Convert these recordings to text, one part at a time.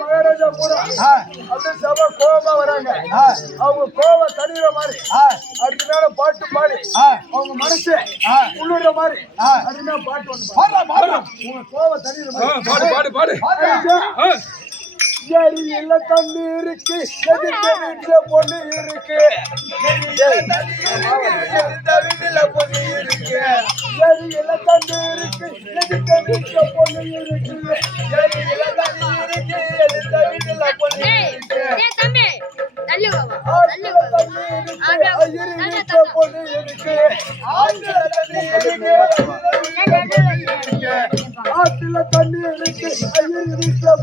மகாராஜா கூட அப்படியே சபை கோபமா வராங்க. அவங்க கோபம் தனிகிற மாதிரி அதுக்கு மேல பாட்டு பாடி அவங்க மனசு உள்ளுற மாதிரி அதுனா பாட்டு வந்து உங்க கோபம் தனிகிற மாதிரி எரியில தண்ணி இருக்கு எதிர்த்த வீட்டுல பொண்ணு இருக்கு வீட்டுல பொண்ணு இருக்கு எரியில தண்ணி இருக்கு எதிர்த்த வீட்டுல பொண்ணு இருக்கு எரியில தண்ணி இருக்கு எதிர்த்த வீட்டுல பொண்ணு இருக்கு ஆத்துல தண்ணி இருக்கு ஐயர் வீட்டுல பொண்ணு இருக்கு ஆத்துல தண்ணி இருக்கு ஐயர் வீட்டுல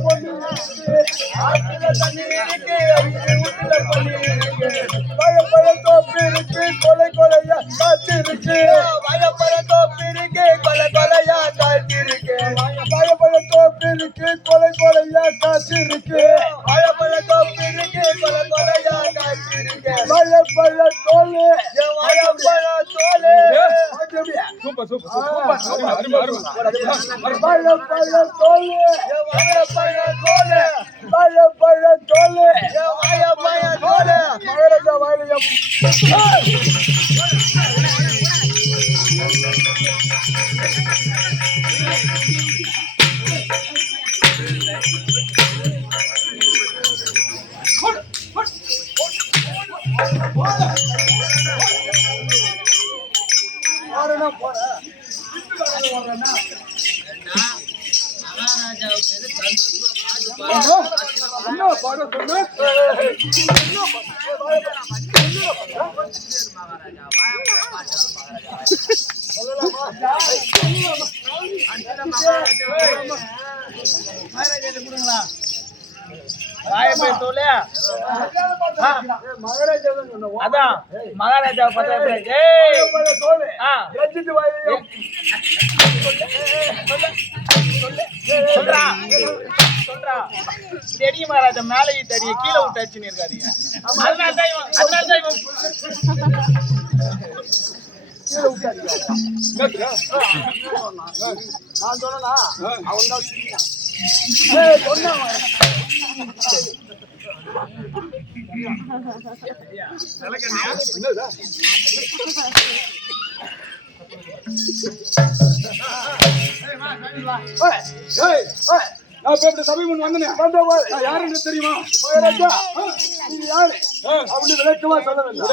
பொண்ணு இருக்கு பயப்பட தோப்பு இருக்கு கொலை கொலையா காட்சி இருக்கு பயப்பட தோப்பு இருக்கு கொலை கொலையா காட்சி இருக்கு பயப்பட தோப்பு இருக்கு கொலை கொலையா காட்சி இருக்கு பயப்பட தோப்பு இருக்கு கொலை கொலையா காட்சி இருக்கு பயப்பட தோலே பயப்பட தோலே சூப்பர் சூப்பர் சூப்பர் பயப்பட தோலே பயப்பட தோலே பயப்பட தோலே பயப்பட தோலே மகாராஜா வாயிலையும் மகாராஜா தெரிய மகாராஜா மேலே தெரிய கீழே விட்டாச்சுன்னு இருக்காதீங்க. நான் சொன்னா அவன் தான் சபை முன் வந்தேன். யாருன்னு தெரியுமா? யாரு அப்படி விளக்கமா சொல்லவில்லை.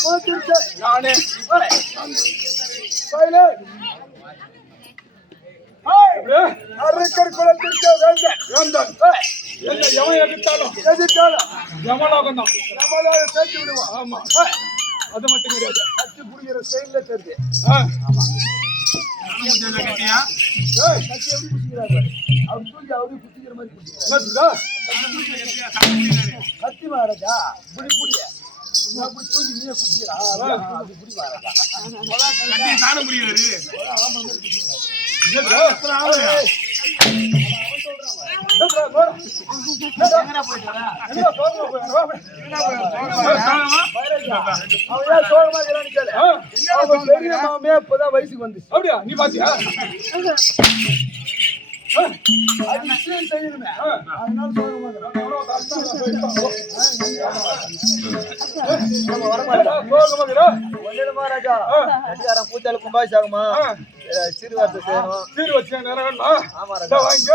குளத்திற்கு நானே அரக்கர் குளத்திற்கு வேந்தன் என்ன எவன் எதிர்த்தாலும் யமலோகம் தான். யமலோகம் சேர்த்து விடுவான். ஆமா, அது மட்டும் கிடையாது. கட்டி புடிக்கிற ஸ்டைல்ல தெரியுது. கத்தி மகாராஜா புடி புடிய தூக்கி நீ குடிக்கிறா புடி மகாராஜா நானும் புரியுது. வயசுக்கு வந்து அப்படியா நீ பாத்தியா? அது விஷயம் செய்யணுமே அதனால சொல்ல மாட்டேன் மகாராஜா அதிகாரம் பூச்சால கும்பாபிஷேகமா சீர்வார்த்தை செய்யணும் சீர்வரிசை நிறைவேறணும் ஆமா ராஜா வாங்க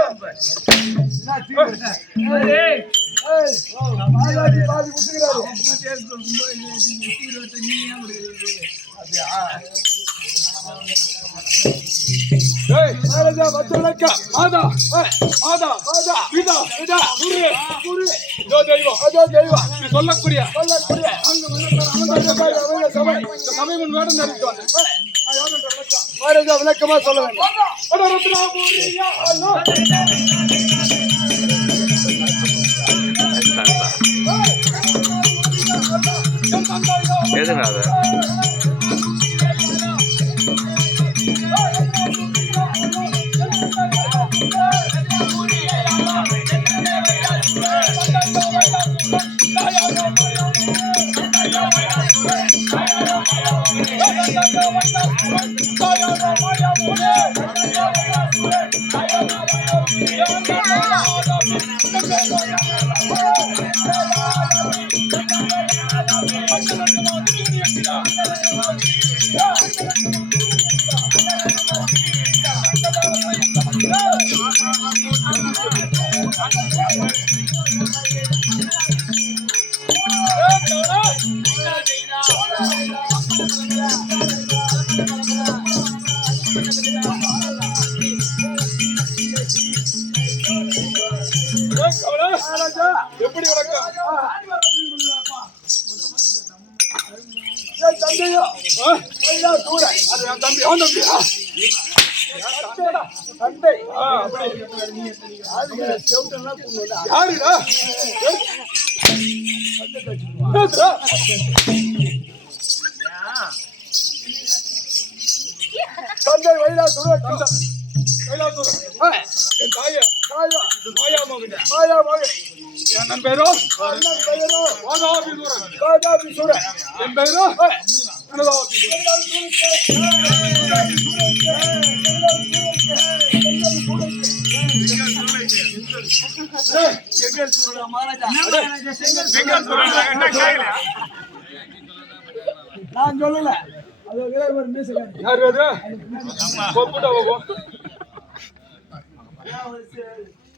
பாதி குத்துக்கிறாரு மகாராஜா பத்திரக்க மாதா மாதா மாதா பிதா பிதா குரு இதோ தெய்வம் நீ சொல்லக்கூடிய சபை முன் வேடம் நடத்துவாங்க மகாராஜா விளக்கமா சொல்ல வேண்டும் எதுனால எப்படி தந்தையோ தூர தம்பி தந்தை யாருடா தந்தை வயலா தூர என் தாயா மாயா மகன் என் பேரோ வாதாபிசூரன் என் பேரோ நான் சொல்லல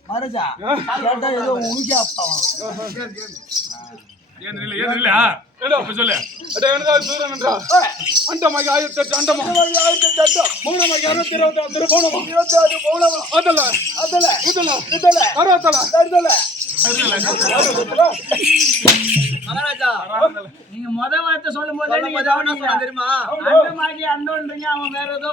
மகாராஜா கேட்டா ஏதோ உனக்கே அப்பாவா அண்டமாகி 1008 அண்டமா 1008 மூணமாகி 626 போனமா 26 போனமா அதல மகாராஜா நீங்க முத வார்த்தை சொல்லும் போதே நீங்க கவனிச்சா தெரியுமா அந்த மாதிரி அண்டோன்றீங்க அவன் வேற ஏதோ